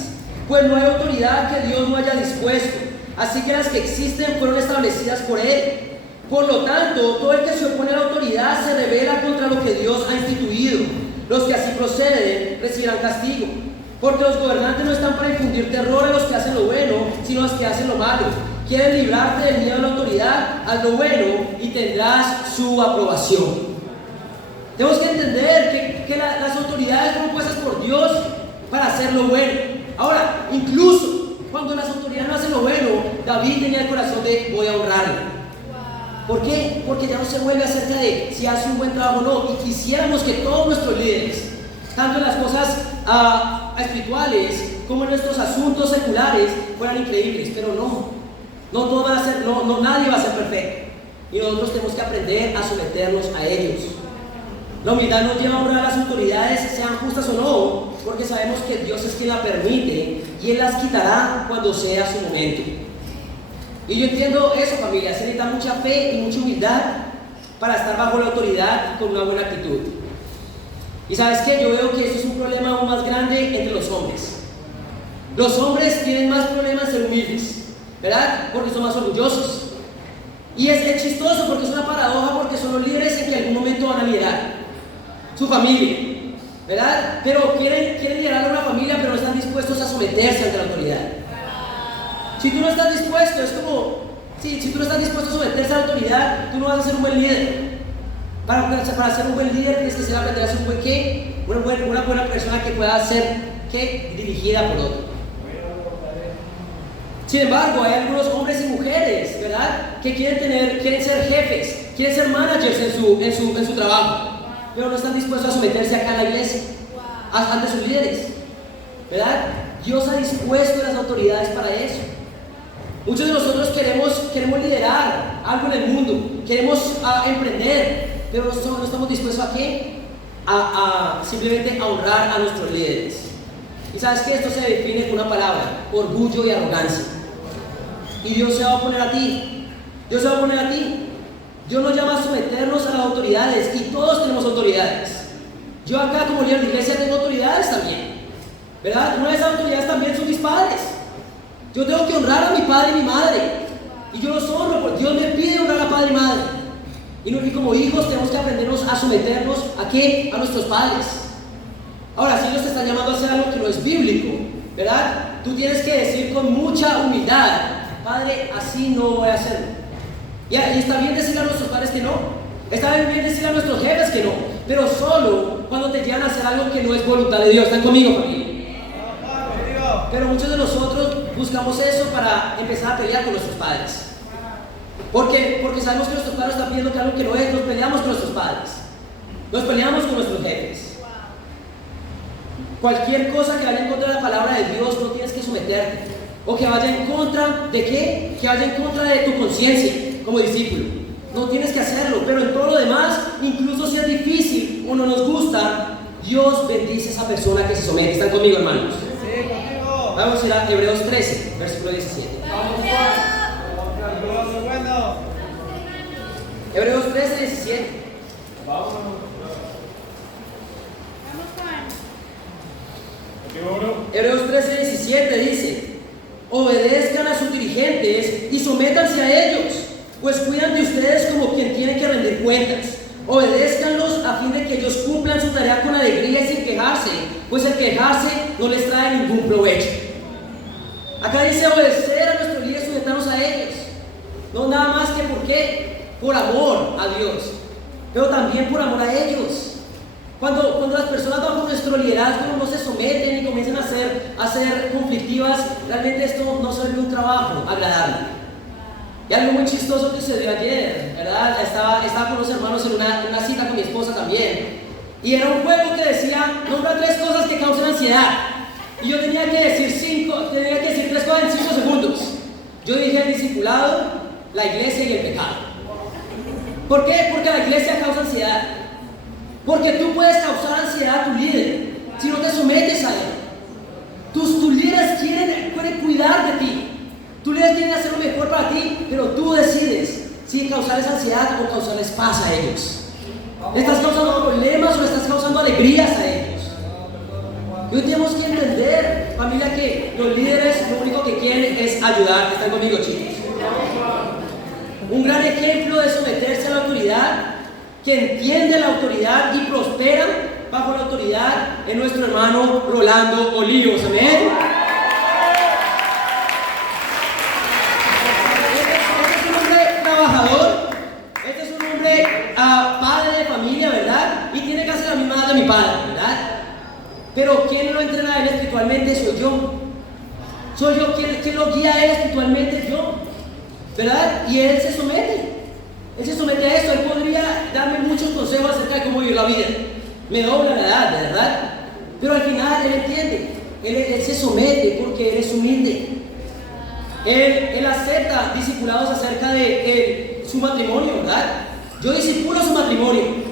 pues no hay autoridad que Dios no haya dispuesto, así que las que existen fueron establecidas por Él. Por lo tanto, todo el que se opone a la autoridad se rebela contra lo que Dios ha instituido. Los que así proceden recibirán castigo, porque los gobernantes no están para infundir terror a los que hacen lo bueno, sino a los que hacen lo malo. Quieren librarte del miedo a la autoridad, haz lo bueno y tendrás su aprobación. Tenemos que entender que las autoridades fueron puestas por Dios para hacer lo bueno. Ahora, incluso cuando las autoridades no hacen lo bueno, David tenía el corazón de voy a honrarlo. ¿Por qué? Porque ya no se vuelve acerca de si hace un buen trabajo o no. Y quisiéramos que todos nuestros líderes, tanto en las cosas espirituales como en nuestros asuntos seculares, fueran increíbles. Pero no todos van a ser, no nadie va a ser perfecto. Y nosotros tenemos que aprender a someternos a ellos. La humildad nos lleva a honrar a las autoridades, sean justas o no, porque sabemos que Dios es quien la permite y Él las quitará cuando sea su momento. Y yo entiendo eso, familia, se necesita mucha fe y mucha humildad para estar bajo la autoridad y con una buena actitud. Y ¿sabes qué? Yo veo que esto es un problema aún más grande entre los hombres. Los hombres tienen más problemas en ser humildes, ¿verdad? Porque son más orgullosos. Y es chistoso porque es una paradoja, porque son los líderes en que en algún momento van a liderar su familia, ¿verdad? Pero quieren liderar a una familia, pero no están dispuestos a someterse ante la autoridad. Si tú no estás dispuesto, es como, si tú no estás dispuesto a someterse a la autoridad, tú no vas a ser un buen líder. Para ser un buen líder tienes que ser aprender a ser un buen ¿qué? Una buena persona que pueda ser ¿qué? Dirigida por otro. Sin embargo, hay algunos hombres y mujeres, ¿verdad? Que quieren ser jefes, quieren ser managers en su trabajo, pero no están dispuestos a someterse acá en la iglesia, ante sus líderes, ¿verdad? Dios ha dispuesto las autoridades para eso. Muchos de nosotros queremos liderar algo en el mundo, queremos emprender, pero no estamos dispuestos a ¿qué? A simplemente a honrar a nuestros líderes. Y sabes que esto se define con una palabra: orgullo y arrogancia. Y Dios se va a oponer a ti. Dios se va a oponer a ti. Dios nos llama a someternos a las autoridades, y todos tenemos autoridades. Yo acá como líder de iglesia tengo autoridades también, ¿verdad? Una de esas autoridades también son mis padres. Yo tengo que honrar a mi padre y mi madre, y yo los honro porque Dios me pide honrar a padre y madre. Y como hijos tenemos que aprendernos a someternos ¿a qué? A nuestros padres. Ahora, si ellos te están llamando a hacer algo que no es bíblico, ¿verdad? Tú tienes que decir con mucha humildad: Padre, así no voy a hacerlo. Y está bien decirle a nuestros padres que no, está bien decirle a nuestros jefes que no, pero solo cuando te llevan a hacer algo que no es voluntad de Dios. ¿Están conmigo, familia? Pero muchos de nosotros buscamos eso para empezar a pelear con nuestros padres. Porque sabemos que nuestros padres están pidiendo que algo que no es, nos peleamos con nuestros padres, nos peleamos con nuestros jefes. Cualquier cosa que vaya en contra de la palabra de Dios no tienes que someterte, o que vaya en contra de ¿qué? Que vaya en contra de tu conciencia como discípulo. No tienes que hacerlo, pero en todo lo demás, incluso si es difícil o no nos gusta, Dios bendice a esa persona que se somete. ¿Están conmigo, hermanos? Sí, conmigo. Vamos a ir a Hebreos 13, versículo 17. Bueno. Hebreos 13, 17. Vamos. Hebreos 13, 17 dice: obedezcan a sus dirigentes y sométanse a ellos, pues cuidan de ustedes como quien tiene que rendir cuentas. Obedézcanlos a fin de que ellos cumplan su tarea con alegría y sin quejarse, pues el quejarse no les trae ningún provecho. Acá dice obedecer a nuestros líderes, sujetarnos a ellos. No nada más que por qué, por amor a Dios, pero también por amor a ellos. Cuando las personas bajo nuestro liderazgo no se someten y comienzan a ser conflictivas, realmente esto no se ve un trabajo agradable. Y algo muy chistoso que se dio ayer, ¿verdad? Estaba con unos hermanos en una cita con mi esposa también. Y era un juego que decía, nombra 3 cosas que causan ansiedad. Y yo tenía que decir 3 cosas en 5 segundos. Yo dije el discipulado, la iglesia y el pecado. ¿Por qué? Porque la iglesia causa ansiedad. Porque tú puedes causar ansiedad a tu líder si no te sometes a él. Tus líderes quieren cuidar de ti. Tus líderes quieren hacer lo mejor para ti, pero tú decides si causarles ansiedad o causarles paz a ellos. ¿Le estás causando problemas o le estás causando alegrías a ellos? Y hoy tenemos que entender, familia, que los líderes lo único que quieren es ayudar. ¿Están conmigo, chicos? Un gran ejemplo de someterse a la autoridad, que entiende la autoridad y prospera bajo la autoridad, es nuestro hermano Rolando Olivos. Amén. Este es un hombre trabajador, este es un hombre padre de familia, ¿verdad? Y tiene casi la misma edad de mi padre, ¿verdad? Pero ¿quién lo entrena a él espiritualmente? Soy yo. Soy yo quien lo guía a él espiritualmente, yo, ¿verdad? Y él se somete. Él se somete a esto. Él podría darme muchos consejos acerca de cómo vivir la vida. Me dobla la edad, ¿verdad? Pero al final él entiende. Él se somete porque él es humilde. Él acepta discipulados acerca de su matrimonio, ¿verdad? Yo discipulo su matrimonio.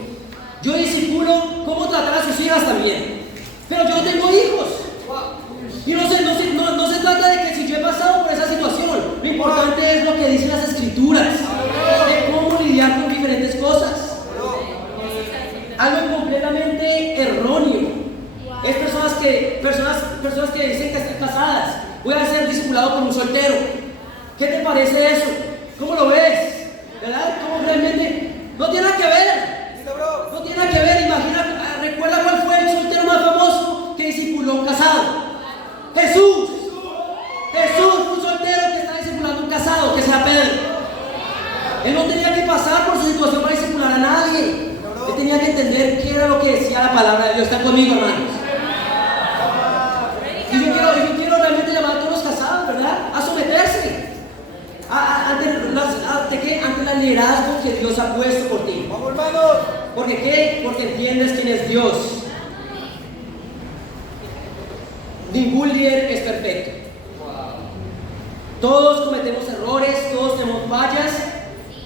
Yo discipulo cómo tratar a sus hijas también. Pero yo tengo hijos. Y no se trata de que si yo he pasado por esa situación, lo importante es lo que dicen las escrituras, de cómo lidiar con diferentes cosas. Algo completamente erróneo es personas que dicen que están casadas. Voy a ser discipulado por un soltero. ¿Qué te parece eso? ¿Cómo lo ves? ¿Verdad? ¿Cómo realmente? No tiene nada que ver. No tiene nada que ver. Recuerda cuál fue el soltero más famoso que discipuló a un casado. Jesús fue un soltero que está discipulando a un casado, que sea Pedro. Él no tenía que pasar por su situación para discipular a nadie. Él tenía que entender qué era lo que decía la palabra de Dios. ¿Están conmigo, hermanos? Y yo quiero realmente llamar a todos los casados, ¿verdad? A someterse ante el liderazgo que Dios ha puesto por ti. ¡Vamos, hermanos! ¿Por qué? Porque entiendes quién es Dios. Ningún líder es perfecto. Todos cometemos errores, todos tenemos fallas,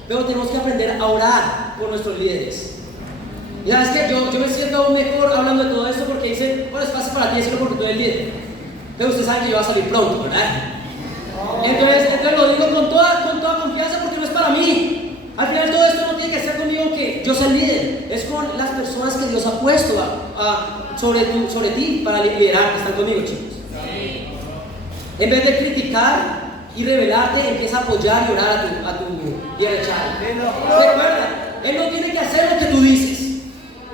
pero tenemos que aprender a orar por nuestros líderes. Y sabes que yo me siento aún mejor hablando de todo esto porque dicen, bueno, es fácil para ti decirlo porque tú eres líder. Pero usted sabe que yo voy a salir pronto, ¿verdad? Entonces lo digo con toda confianza porque no es para mí. Al final todo esto no tiene que ser conmigo que yo sea el líder, es con las personas que Dios ha puesto sobre ti para liderar, que están conmigo, chicos. En vez de criticar y rebelarte, empieza a apoyar y orar a tu líder. Recuerda, Él no tiene que hacer lo que tú dices.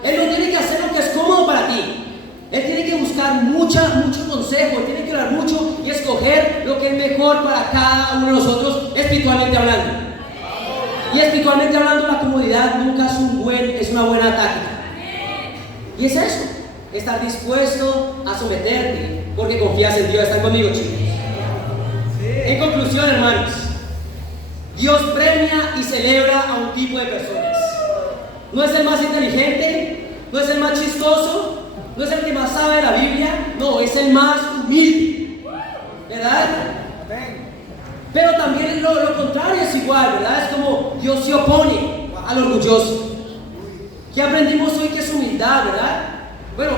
Él no tiene que hacer lo que es cómodo para ti. Él tiene que buscar mucho consejo, Él tiene que orar mucho y escoger lo que es mejor para cada uno de nosotros, espiritualmente hablando. Y espiritualmente hablando, la comodidad nunca es una buena táctica. Y es eso, estar dispuesto a someterte porque confías en Dios. ¿Están conmigo, chicos? En conclusión, hermanos, Dios premia y celebra a un tipo de personas. No es el más inteligente, no es el más chistoso, no es el que más sabe de la Biblia, no, es el más humilde, ¿verdad? Pero también lo contrario es igual, ¿verdad? Es como Dios se opone al orgulloso. ¿Qué aprendimos hoy que es humildad, verdad? Bueno,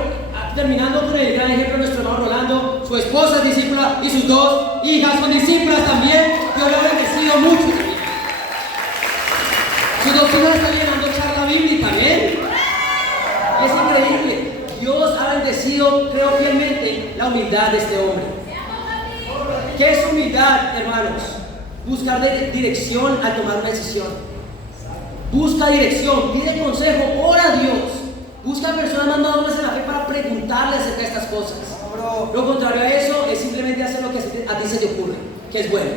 terminando con el gran ejemplo de nuestro hermano Rolando, su esposa es discípula y sus 2 hijas son discípulas también. Dios le ha bendecido mucho también. Sus 2 hijas están llenando charla bíblica, ¿ven? Es increíble. Dios ha bendecido, creo fielmente, la humildad de este hombre. ¿Qué es humildad, hermanos? Buscar dirección al tomar una decisión. Busca dirección, pide consejo, ora a Dios. Busca personas más maduras en la fe para preguntarle acerca de estas cosas. Lo contrario a eso es simplemente hacer lo que a ti se te ocurre, que es bueno.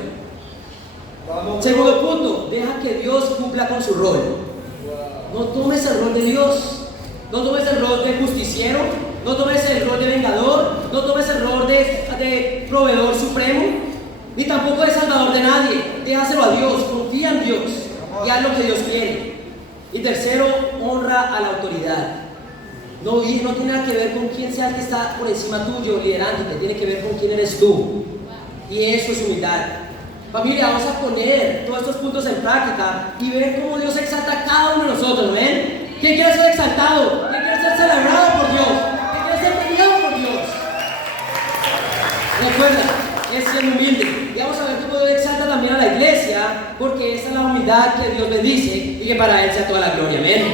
Segundo punto, deja que Dios cumpla con su rol. No tomes el rol de Dios. No tomes el rol de justiciero, no tomes el rol de vengador, no tomes el rol de proveedor supremo, ni tampoco de salvador de nadie. Déjaselo a Dios, confía en Dios y haz lo que Dios quiere. Y tercero, honra a la autoridad. No tiene nada que ver con quién sea el que está por encima tuyo liderándote, tiene que ver con quién eres tú. Y eso es humildad. Familia, vamos a poner todos estos puntos en práctica y ver cómo Dios exalta a cada uno de nosotros, ¿ven? ¿Quién quiere ser exaltado? ¿Quién quiere ser celebrado por Dios? ¿Quién quiere ser premiado por Dios? Recuerda, es ser humilde. Y vamos a ver cómo Dios exalta también a la iglesia, porque esa es la humildad que Dios bendice y que para Él sea toda la gloria. Amén.